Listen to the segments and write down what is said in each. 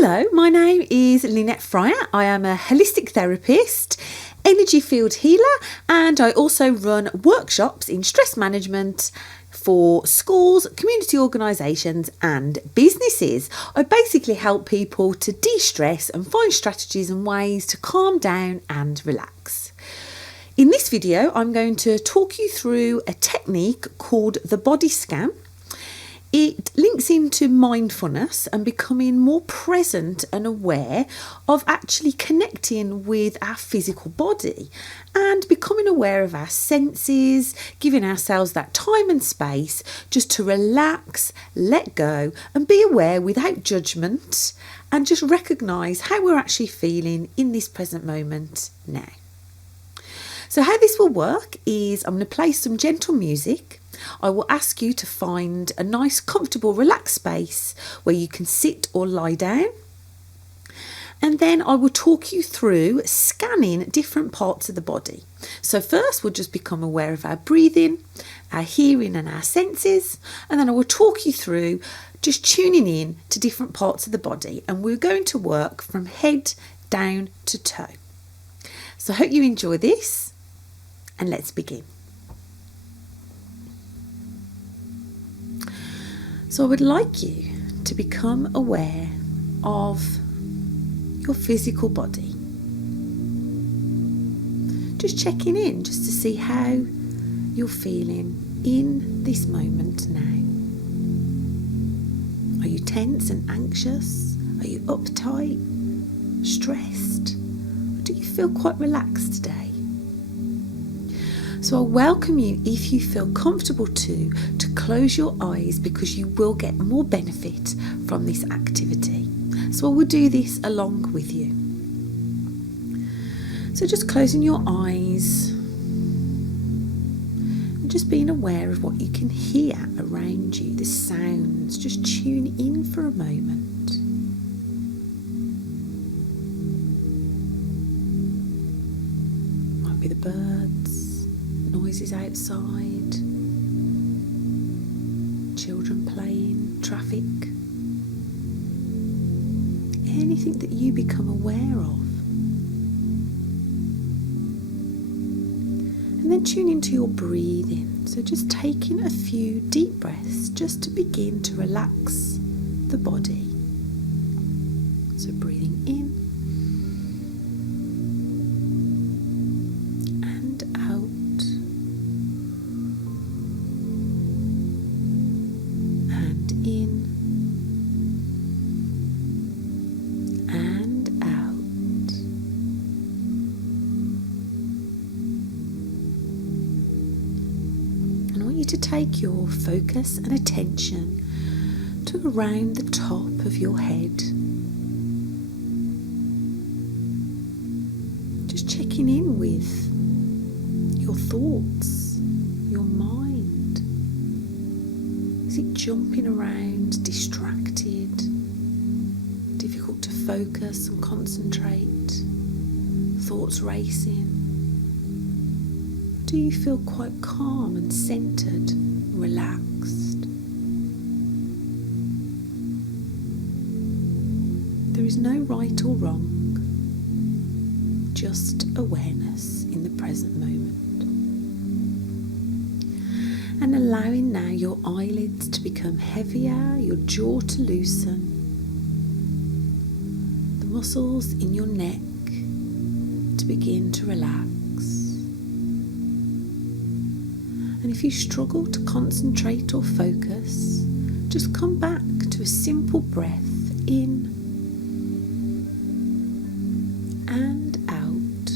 Hello, my name is Lynette Fryer. I am a holistic therapist, energy field healer, and I also run workshops in stress management for schools, community organisations and businesses. I basically help people to de-stress and find strategies and ways to calm down and relax. In this video, I'm going to talk you through a technique called the body scan. It links into mindfulness and becoming more present and aware of actually connecting with our physical body and becoming aware of our senses, giving ourselves that time and space just to relax, let go and be aware without judgment and just recognise how we're actually feeling in this present moment now. So how this will work is I'm going to play some gentle music. I will ask you to find a nice, comfortable, relaxed space where you can sit or lie down. And then I will talk you through scanning different parts of the body. So first we'll just become aware of our breathing, our hearing and our senses. And then I will talk you through just tuning in to different parts of the body. And we're going to work from head down to toe. So I hope you enjoy this and let's begin. So I would like you to become aware of your physical body. Just checking in just to see how you're feeling in this moment now. Are you tense and anxious? Are you uptight, stressed? Or do you feel quite relaxed today? So I welcome you, if you feel comfortable to close your eyes because you will get more benefit from this activity. So I will do this along with you. So just closing your eyes and just being aware of what you can hear around you, the sounds. Just tune in for a moment. Might be the birds, noises outside, children playing, traffic, anything that you become aware of. And then tune into your breathing. So just taking a few deep breaths just to begin to relax the body. So breathing in and out. And in and out. And I want you to take your focus and attention to around the top of your head. Just checking in with your thoughts, your mind. Is it jumping around, distracted, difficult to focus and concentrate, thoughts racing? Do you feel quite calm and centered, relaxed? There is no right or wrong, just awareness in the present moment. And allowing now your eyelids to become heavier, your jaw to loosen, the muscles in your neck to begin to relax. And if you struggle to concentrate or focus, just come back to a simple breath in and out.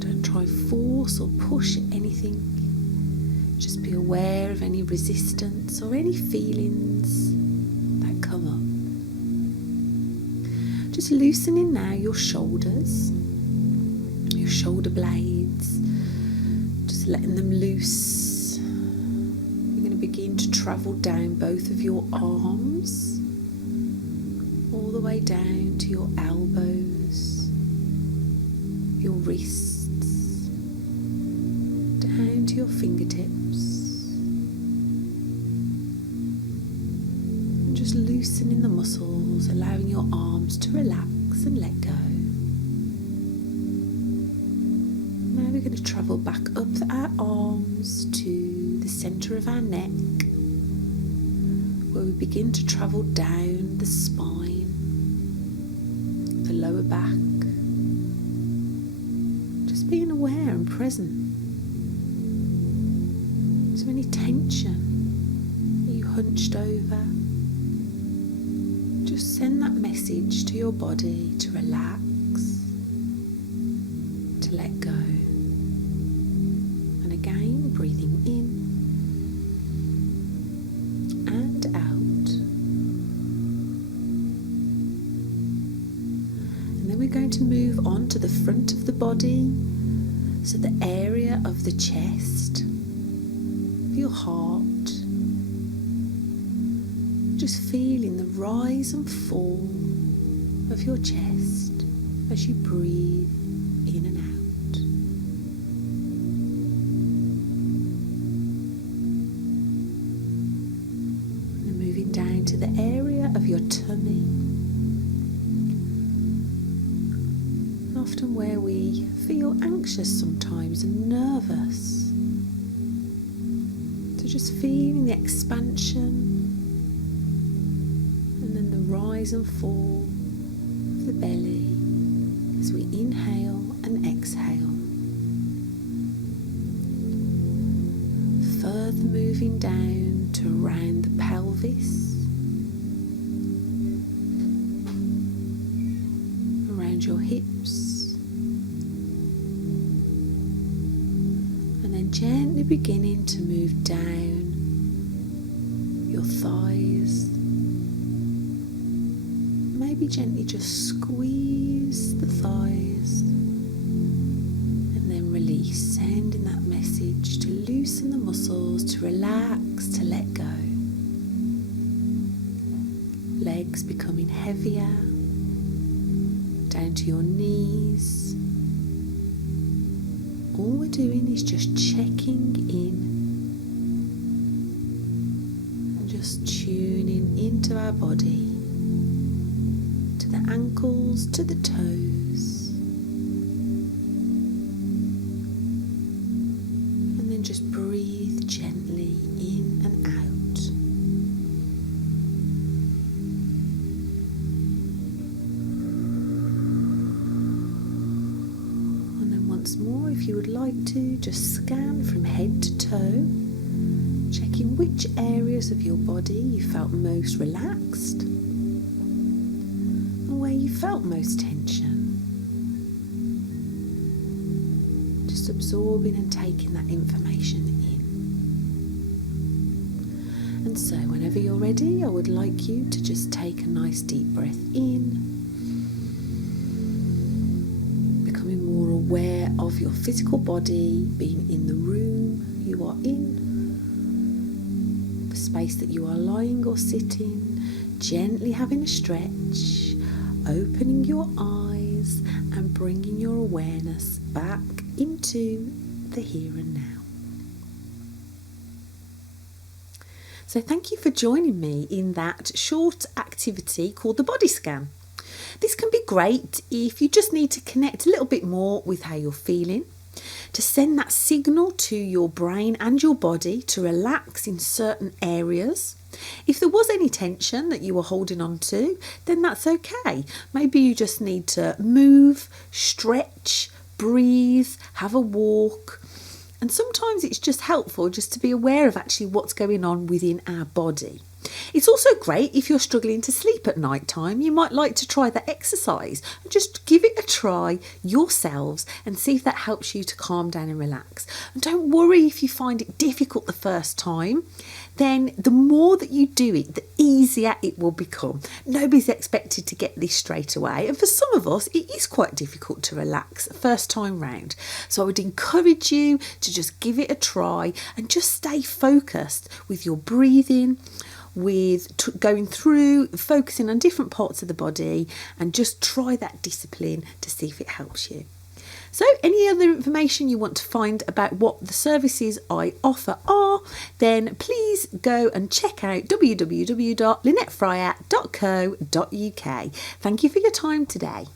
Don't try force or push anything. Just be aware of any resistance or any feelings that come up. Just loosening now your shoulders, your shoulder blades. Just letting them loose. You're going to begin to travel down both of your arms, all the way down to your elbows, your wrists, down to your fingertips. And just loosening the muscles, allowing your arms to relax and let go. Now we're going to travel back up our arms to the centre of our neck, where we begin to travel down the spine, the lower back, just being aware and present. Is there any tension? Are you hunched over? Just send that message to your body to relax, to let go. And again, breathing in and out. And then we're going to move on to the front of the body, so the area of the chest, of your heart. Just feeling the rise and fall of your chest as you breathe in and out. And then moving down to the area of your tummy. Often where we feel anxious sometimes and nervous. So just feeling the expansion and then the rise and fall of the belly as we inhale and exhale. Further moving down to around the pelvis, around your hips, and then gently beginning to move down your thighs. Maybe gently just squeeze the thighs and then release, sending that message to loosen the muscles, to relax, to let go. Legs becoming heavier, down to your knees. All we're doing is just checking in and just tuning into our body, to the ankles, to the toes, and then just breathe gently in and out. And then once more, if you would like to, just scan from head to toe, checking which areas of your body you felt most relaxed, where you felt most tension. Just absorbing and taking that information in. And so whenever you're ready, I would like you to just take a nice deep breath in, becoming more aware of your physical body, being in the room you are in, the space that you are lying or sitting, gently having a stretch, opening your eyes and bringing your awareness back into the here and now. So thank you for joining me in that short activity called the body scan. This can be great if you just need to connect a little bit more with how you're feeling, to send that signal to your brain and your body to relax in certain areas. If there was any tension that you were holding on to, then that's okay. Maybe you just need to move, stretch, breathe, have a walk. And sometimes it's just helpful just to be aware of actually what's going on within our body. It's also great if you're struggling to sleep at night time. You might like to try that exercise and just give it a try yourselves and see if that helps you to calm down and relax. And don't worry if you find it difficult the first time. Then the more that you do it, the easier it will become. Nobody's expected to get this straight away. And for some of us, it is quite difficult to relax first time round. So I would encourage you to just give it a try and just stay focused with your breathing, with going through, focusing on different parts of the body, and just try that discipline to see if it helps you. So any other information you want to find about what the services I offer are, then please go and check out www.lynettefryer.co.uk. Thank you for your time today.